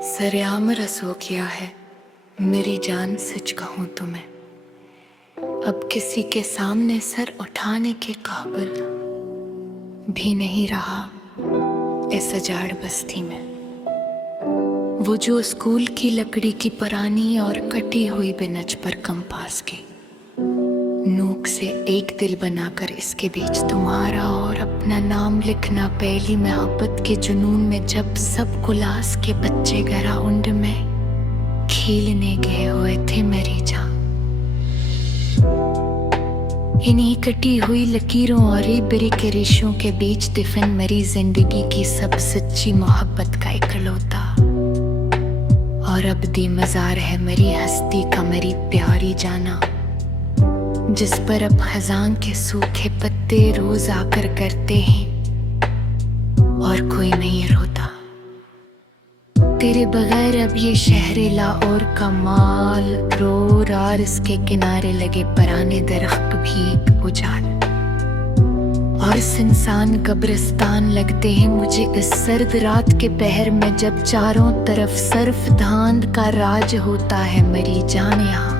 सरेआम रसो किया है मेरी जान, सच कहूँ तो मैं अब किसी के सामने सर उठाने के काबिल भी नहीं रहा इस अजाड़ बस्ती में। वो जो स्कूल की लकड़ी की पुरानी और कटी हुई बिनच पर कंपास की नोक से एक दिल बनाकर इसके बीच तुम्हारा और अपना नाम लिखना, पहली मोहब्बत के जुनून में जब सब गुलास के बच्चे ग्राउंड में खेलने गए हुए थे मेरी जान। इन्हीं कटी हुई लकीरों और बिरी के रेशों के बीच दिफन मेरी जिंदगी की सब सच्ची मोहब्बत का इकलौता और अब दी मजार है मेरी हस्ती का, मेरी प्यारी जाना, जिस पर अब खजान के सूखे पत्ते रोज आकर करते हैं और कोई नहीं रोता। तेरे बगैर अब ये शहर लाहौर का माल रो रार, इसके किनारे लगे पुराने दरख्त भी उजाड़ और सुनसान कब्रिस्तान लगते हैं मुझे इस सर्द रात के पहर में, जब चारों तरफ सर्फ धांध का राज होता है मेरी जान। यहाँ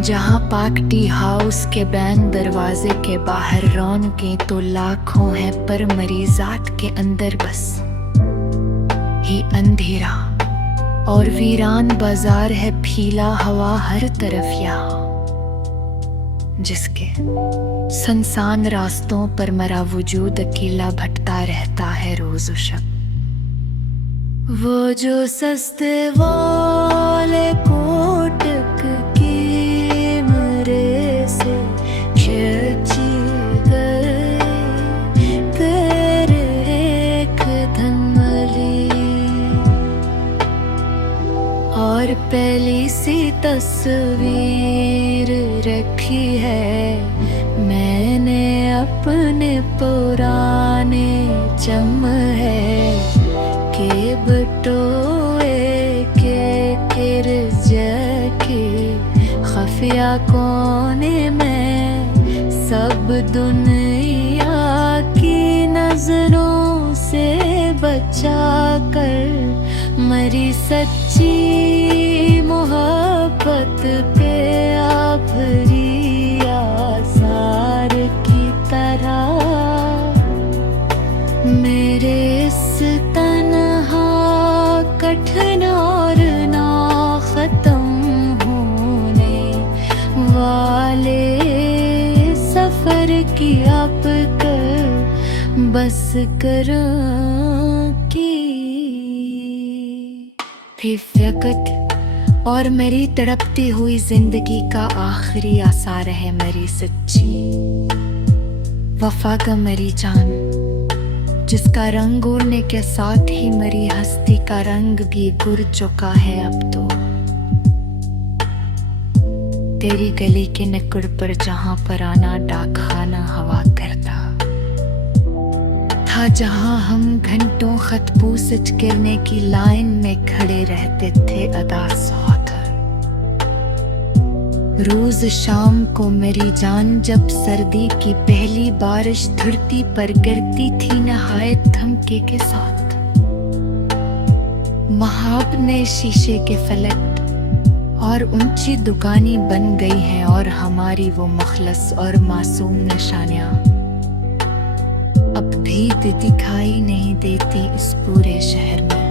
जहाँ पाक टी हाउस के बैंड दरवाजे के बाहर रौनकें तो लाखों हैं, पर मरीजात के अंदर बस ही अंधेरा और वीरान बाजार है, फीला हवा हर तरफ यहाँ, जिसके सुनसान रास्तों पर मेरा वजूद अकेला भटता रहता है रोज शब। वो जो सस्ते वाले कोटक और पहली सी तस्वीर रखी है मैंने अपने पुराने चम है के बटोए के किरजा के खफिया कोने में सब दुनिया की नजरों से बचा कर मरी सच्ची मोहब्बत पे आभरी आसार की तरह मेरे इस तन्हा कठिन और ना खत्म होने वाले सफर की आप कर बस कर भी फ़कत और मेरी तड़पती हुई जिंदगी का आखिरी आसार है मेरी सच्ची वफा का मेरी जान, जिसका रंग उड़ने के साथ ही मेरी हस्ती का रंग भी गुर चुका है अब तो। तेरी गली के निकड़ पर जहाँ पर आना डाकखाना हवा करता था, जहाँ हम घंटों खतपूसच गिरने की लाइन में खड़े रहते थे अदा सौतर। रोज शाम को मेरी जान जब सर्दी की पहली बारिश धरती पर गिरती थी नहायत धमके के साथ, महाब ने शीशे के फलक और ऊंची दुकानी बन गई हैं और हमारी वो मुखलस और मासूम निशानियां अब भी दिखाई नहीं देती इस पूरे शहर में,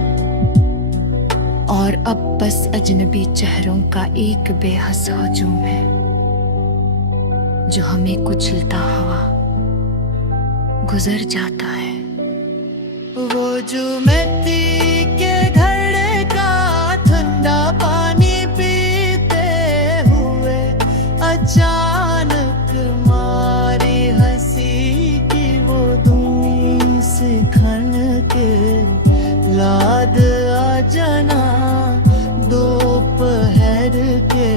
और अब बस अजनबी चेहरों का एक बेहस हजूम है जो हमें कुचलता हुआ गुजर जाता है। वो जो मिट्टी के घड़े का ठंडा पानी पीते हुए अचानक मारी हंसी की वो धुनी से खन के लाद आ जाना दोपहर के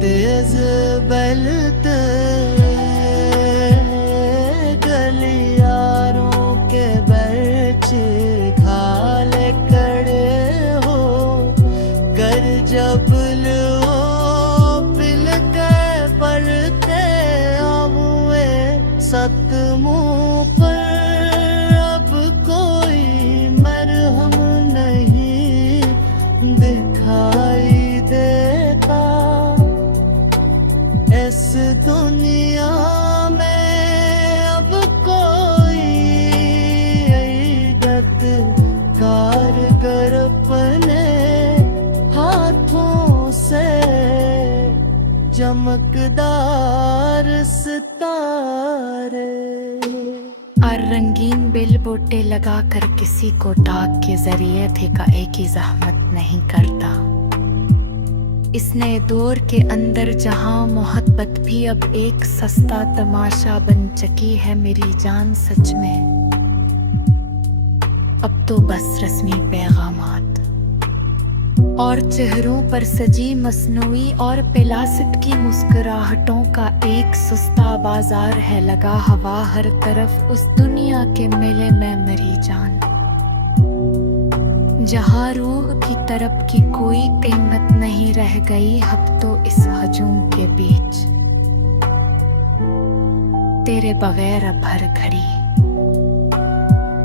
तेज बलते गलियारों के बर्च खा चमकदार सितारे। और रंगीन बिल बोटे लगा कर किसी को डाक के जरिए ठेका एक ही जहमत नहीं करता। इस नए दौर के अंदर जहां मोहब्बत भी अब एक सस्ता तमाशा बन चुकी है मेरी जान, सच में अब तो बस रस्मी पैगामात और चेहरों पर सजी मसनूई और प्लास्टिक की मुस्कुराहटों का एक सुस्ता बाजार है लगा हवा हर तरफ उस दुनिया के मेले में मेरी जान, जहां रूह की तरफ की कोई कीमत नहीं रह गई अब तो इस हजूम के बीच तेरे बगैर अब हर घड़ी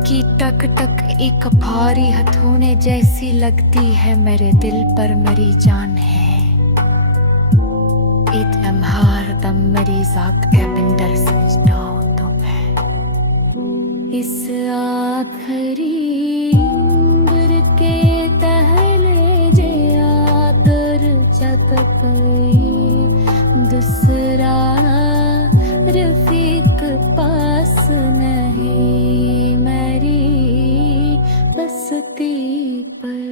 की टक टक एक भारी हथौने जैसी लगती है मेरे दिल पर मेरी जान है। एक लम्हार दम मेरी जात के बिंदर समझता हो तो मैं इस आखिरी उम्र के तहले जे आतर चतक दूसरा रफीक पास नहीं मेरी बस्ती पर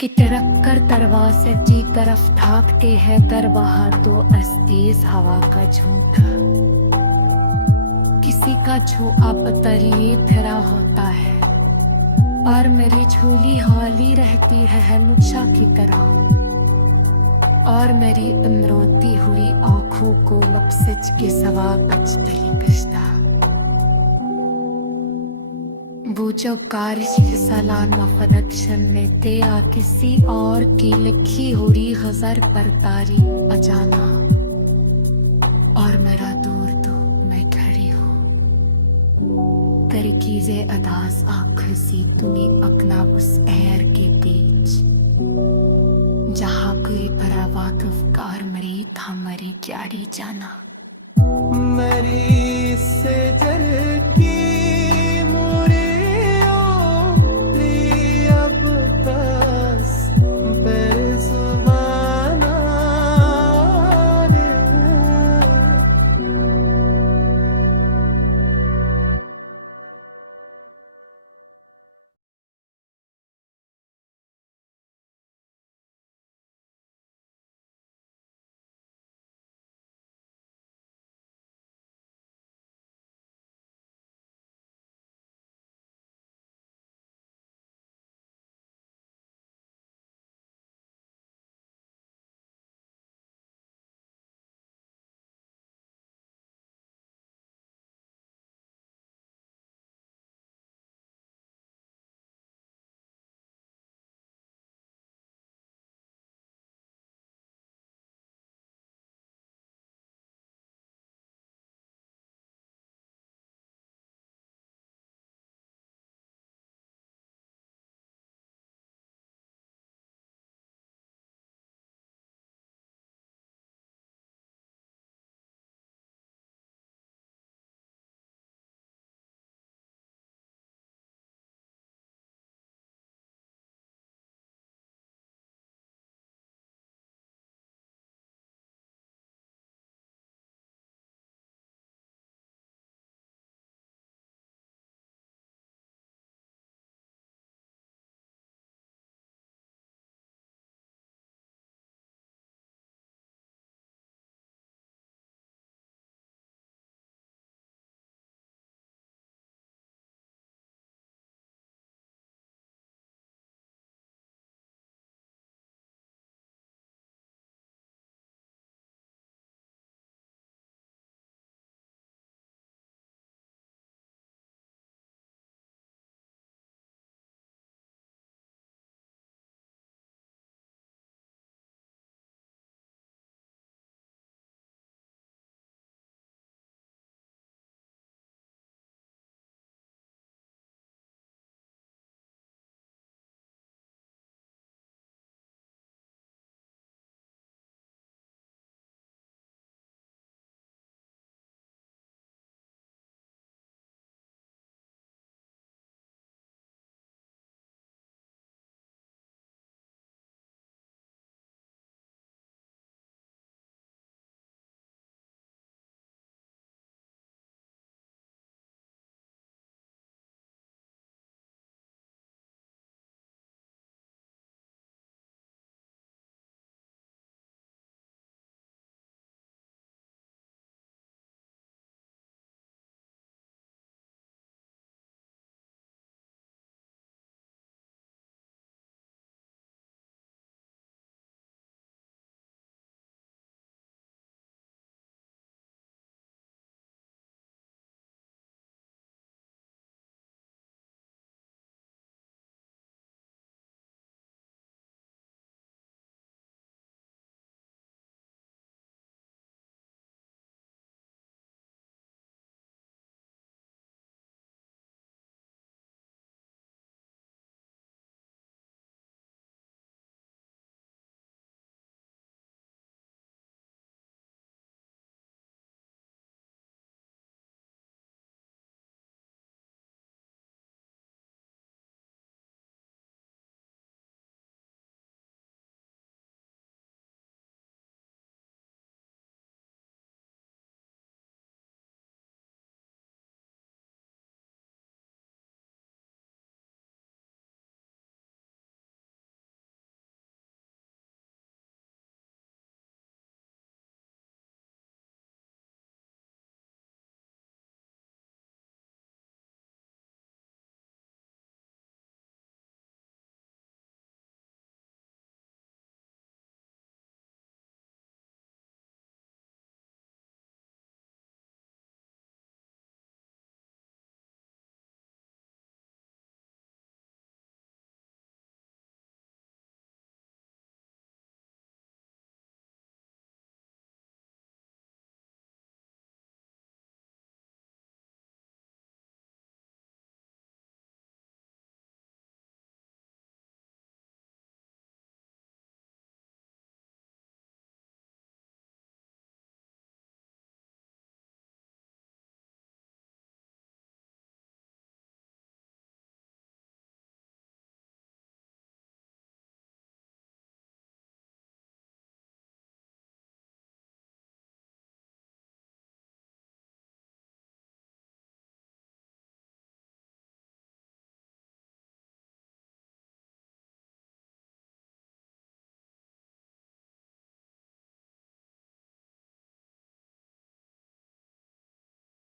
कि तरक कर दरवाजे की तरफ ढाकते हैं दर बहा तो अस्तीस हवा का झूठा किसी का छुआ पतरी फिरा होता है और मेरी झोली हाली रहती है नुक्शा की तरह और मेरी इमरोती हुई आंखों को लपसिच के सवा बचती कश्ता बूझो कारिश सलान वफदक्शन लेते या किसी और की लिखी हुई गजर पर तारी बजाना और मेरा दूर तो मैं खड़ी हूँ तरकीजे अदास आंखों सी तुम्हें अपना उस एर के बीच जहाँ कोई बड़ा वाकफकार मरी था मरी क्यारी जाना मेरी से